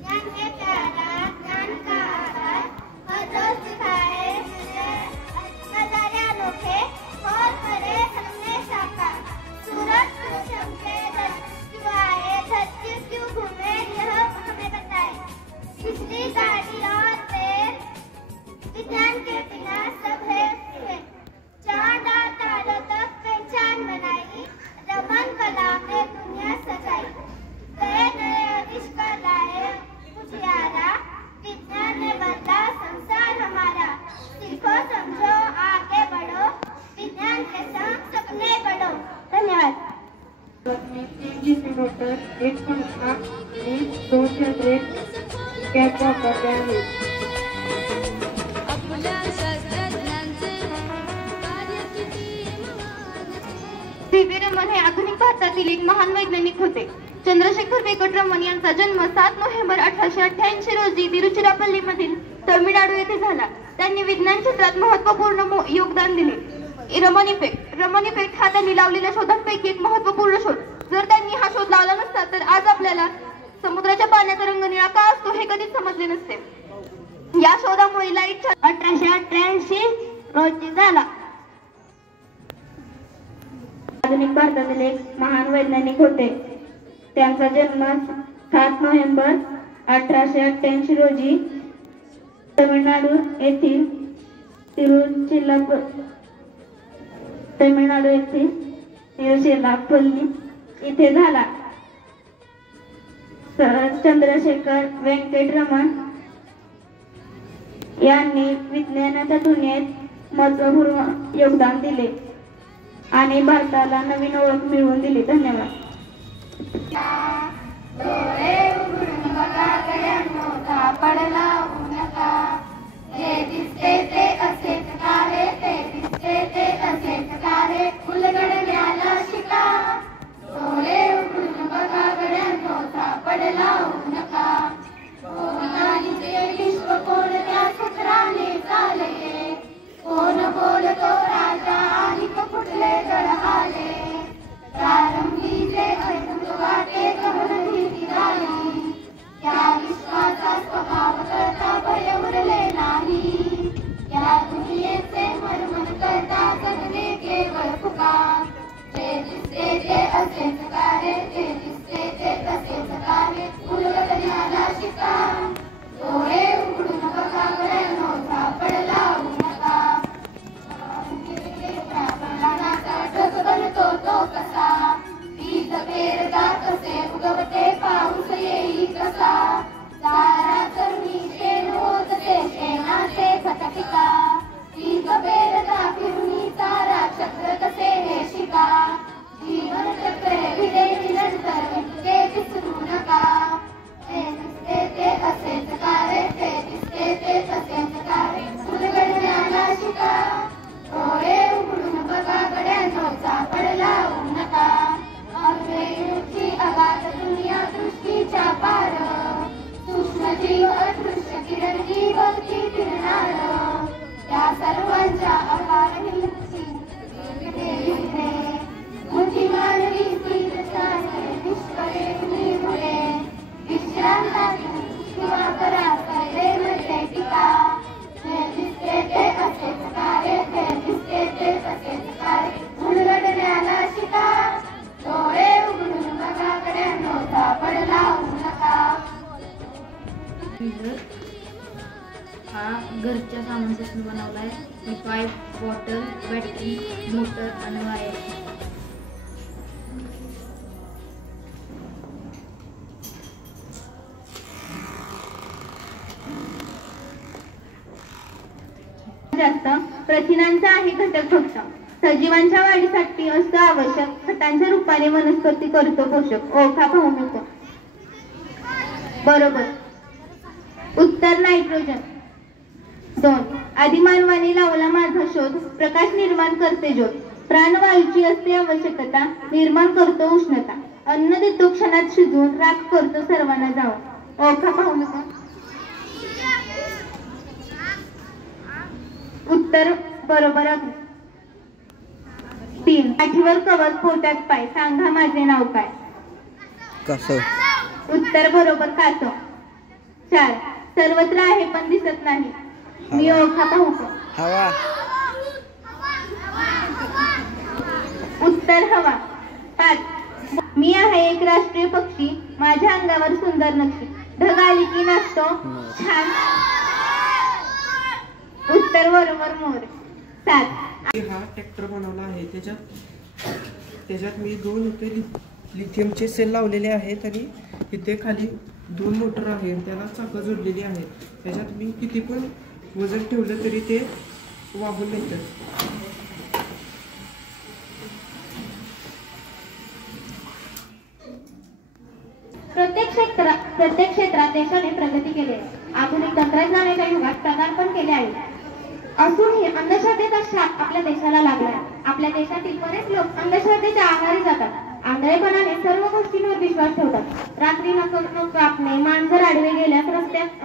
ज्ञान के प्यारा ज्ञान का आधार हर रोज दिखाए नजारे अनोखे और करे हमने साकार सूरज क्यों चमके क्यों आए धरती क्यों घूमे यह हमें बताए बिजली गाड़ी और पेड़ विज्ञान के बिना सब है चांद और तारों तक पहचान बनाई रमन कला में दुनिया सजाई नए नए आविष्कार लाए उजियारा विज्ञान ने बदला संसार हमारा सीखो समझो आगे बढ़ो विज्ञान के संग सपने बढ़ो। धन्यवाद। मोटर एक पंखा एक 2 जनरेट कैच वापरले आहेत। सी.व्ही. रमन हे आधुनिक भारतातील एक महान वैज्ञानिक होते। चंद्रशेखर वेंकट रमन यांचा जन्म 7 नोव्हेंबर 1888 रोजी तिरुचिरापल्ली मधील तमिळनाडू येथे झाला। त्यांनी विज्ञान क्षेत्रात महत्त्वपूर्ण योगदान दिले। रमन इफेक्ट हा त्यांनी लावलेल्या शोधांपैकी एक महत्त्वपूर्ण शोध। जर त्यांनी हा शोध लावला नसता तर आज आपल्याला समुद्राच्या पाण्याचा रंग निळा का असतो हे कधीच समजले नसते। या शोधामुळे लाईट 1888 रोजी झाला। आधुनिक भारतातील एक महान वैज्ञानिक होते। त्यांचा जन्म 7 नोव्हेंबर 1888 रोजी तमिळनाडू येथील तिरुचिरापल्ली येथे झाला। चंद्रशेखर वेंकट रमन यांनी विज्ञानाच्या दुनियेत महत्त्वपूर्ण योगदान दिले आणि भारताला नवीन ओळख मिळवून दिली। धन्यवाद। पडला उन्हा जे दिसते ते असेच काळे ते दिसते ते असेच काळे उलगडण्याला शिका डोळे उघडून बघा गड्यांनो सापडला नका कोणाचे विश्व कोणत्या सूत्राने चालले कोण बोलतो राजा आणि कुठले गड आले प्रारंभी जे अद्भुत वाटे गहन भीती झाली या विश्वाचा स्वभाव करता भय उरले नाही या दुनियेचे मनमन करता जगणे केवळ फुका जे दिसते ते असेच काळे जे दिसते ते तसेच काळे उलगडण्याला शिका डोळे उघडून बघा गड्यांनो सापडला नका ढग बनतो तो कसा बीज पेरता कसे उगवते पाऊस येई कसा सारा तरुणी शेण होते शेणाचे खटपिका बीज पेरता फिरुनी सारा चक्र कसे हे शिका जीवन चक्र भिडे निरंतर ते विसरू नका ते दिसते ते असेच काळे ते दिसते ते तसेच काळे उलगडण्याला शिका डोळे उघडून बघा गड्यांनो सापडला नका अद्वैताची अगाध दुनिया दृष्टीच्या पार सूक्ष्म जीव अदृश्य किरण जीवती फिरणार त्या सर्वांच्या अपार मुठी मानवी स्थिरताने निष्कळे मुळे विश्रांताची शिवा करा मध्ये टीका जे दिसते ते असेच काळे ते दिसते ते तसेच काळे उलगडण्याला शिका डोळे उघडून बघा गड्यांनो सापडला नका। हा घरच्या सामानापासून बनवलाय। ही पाईप बॉटल बॅटरी मोटर आणि वायर जास्त प्रथिनांचा आहे घटक फक्त सजीवांच्या वाढीसाठी असतो आवश्यक खतांच्या रूपाने वनस्पती करतो पोषक ओळखा पाहू मिळतो। बरोबर उत्तर नायट्रोजन। 2 आदिमानवाने लावला माझा शोध प्रकाश निर्माण करते ज्योत प्राणवायूची असते आवश्यकता निर्माण करतो उष्णता अन्न देतो क्षणात शिजवून राख करतो सर्वांना जाऊन ओळखा पाहू नका। उत्तर बरोबर आहे। 3 पाठीवर कवच पोटात पाय सांगा माझे नाव काय? कासव। उत्तर बरोबर कासव। 4. सर्वत्र आहे पण दिसत नाही. मी ओळखा पाहू का? हवा. उत्तर हवा. 5. मी आहे एक राष्ट्रीय पक्षी, माझ्या अंगावर सुंदर नक्षी, ढग आली की नाचतो छान. उत्तर बरोबर मोर. 7. हा ट्रॅक्टर बनवला आहे. त्याच्यात मी 2 इथे लिथियमचे सेल लावलेले आहेत आणि इथे खाली 2 मोटर आहे, त्याला चाकं जोडलेली आहेत. त्याच्यात मी किती पण वजन ठेवलं तरी ते वाहून नेतात. प्रत्येक क्षेत्रात देशाने प्रगती केली आहे. आधुनिक तंत्रज्ञानाच्या युगात पदार्पण केले आहे. असूनही अंधश्रद्धेचा शाप आपल्या देशाला लागला आहे. आपल्या देशातील बरेच लोक अंधश्रद्धेच्या आहारी जातात. आंधळेपणाने सर्व गोष्टींवर विश्वास ठेवतात. रात्री न कापणे, मांजर आडवे गेल्यास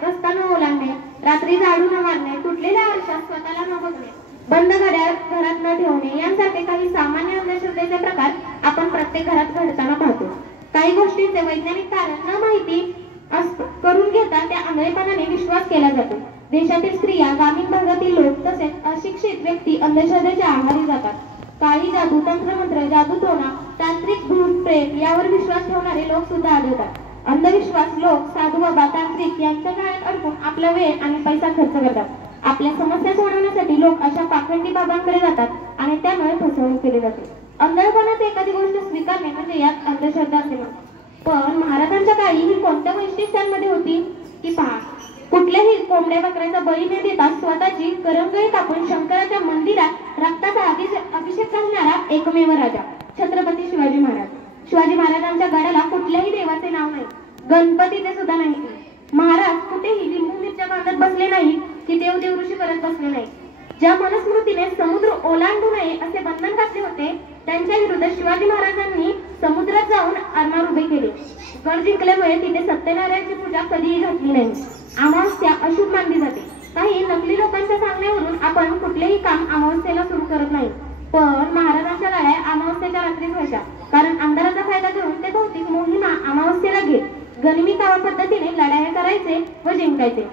रस्ता न ओलांडणे, रात्री झाडू न मारणे, तुटलेल्या आरशात स्वतःला न बघणे, बंद घड्याळ घरात न ठेवणे यांसारखे काही सामान्य अंधश्रद्धेचे प्रकार आपण प्रत्येक घरात घडताना पाहतो. काही गोष्टींचे वैज्ञानिक कारण न माहिती करून घेता त्या आंधळेपणाने विश्वास केला जातो. देशातील स्त्रिया, ग्रामीण भागातील लोक तसेच अशिक्षित व्यक्ती अंधश्रद्धेच्या आहारी जातात. काळी जादू, तंत्रमंत्र, जादूटोणा, तांत्रिक, भूत, प्रेत यावर विश्वास ठेवणारे लोक सुद्धा आढळतात. अंधविश्वास लोक साधू बाबा, तांत्रिक यांच्या जाळ्यात अडकून आपला वेळ आणि पैसा खर्च करतात. आपल्या समस्या सोडवण्यासाठी लोक अशा पाखंडी बाबांकडे जातात आणि त्यामुळे फसवणूक केली जाते. अंधळपणात एखादी गोष्ट स्वीकारणे म्हणजे यात अंधश्रद्धा असे म्हणतात. पण महाराजांच्या काळी ही कोणत्या वैशिष्ट्यांमध्ये होती की पहा. कुठल्याही कोंबड्या बकऱ्याचा बळी न देता स्वतःची करंगळी कापून शंकराच्या मंदिरात रक्ताचा अभिषेक घालणारा एकमेव राजा छत्रपती शिवाजी महाराज. शिवाजी महाराजांच्या गडाला कुठल्याही देवाचे नाव नाही, गणपतीचे सुद्धा नाही. महाराज कुठेही लिंबू मिरच्या बांधत बसले नाही की देव ऋषी करत बसले नाही. ज्या मनुस्मृतीने समुद्र ओलांडू नये असे बंधन घातले होते त्यांच्या विरुद्ध शिवाजी महाराजांनी समुद्रात जाऊन आरमार उभे केले. गड जिंकल्यामुळे तिथे सत्यनारायणची पूजा कधीही घातली नाही. अमावस्या अशुभ मानली जाते. काही नकली लोकांच्या सांगण्यावरून आपण कुठलेही काम अमावस्येला सुरू करत नाही. पण महाराजांच्या लढाया अमावस्येच्या रात्रीच व्हायच्या, कारण अंधाराचा फायदा घेऊन ते भौतिक मोहिमा अमावस्येला घेत गनिमी कावा पद्धतीने लढाया करायचे व जिंकायचे.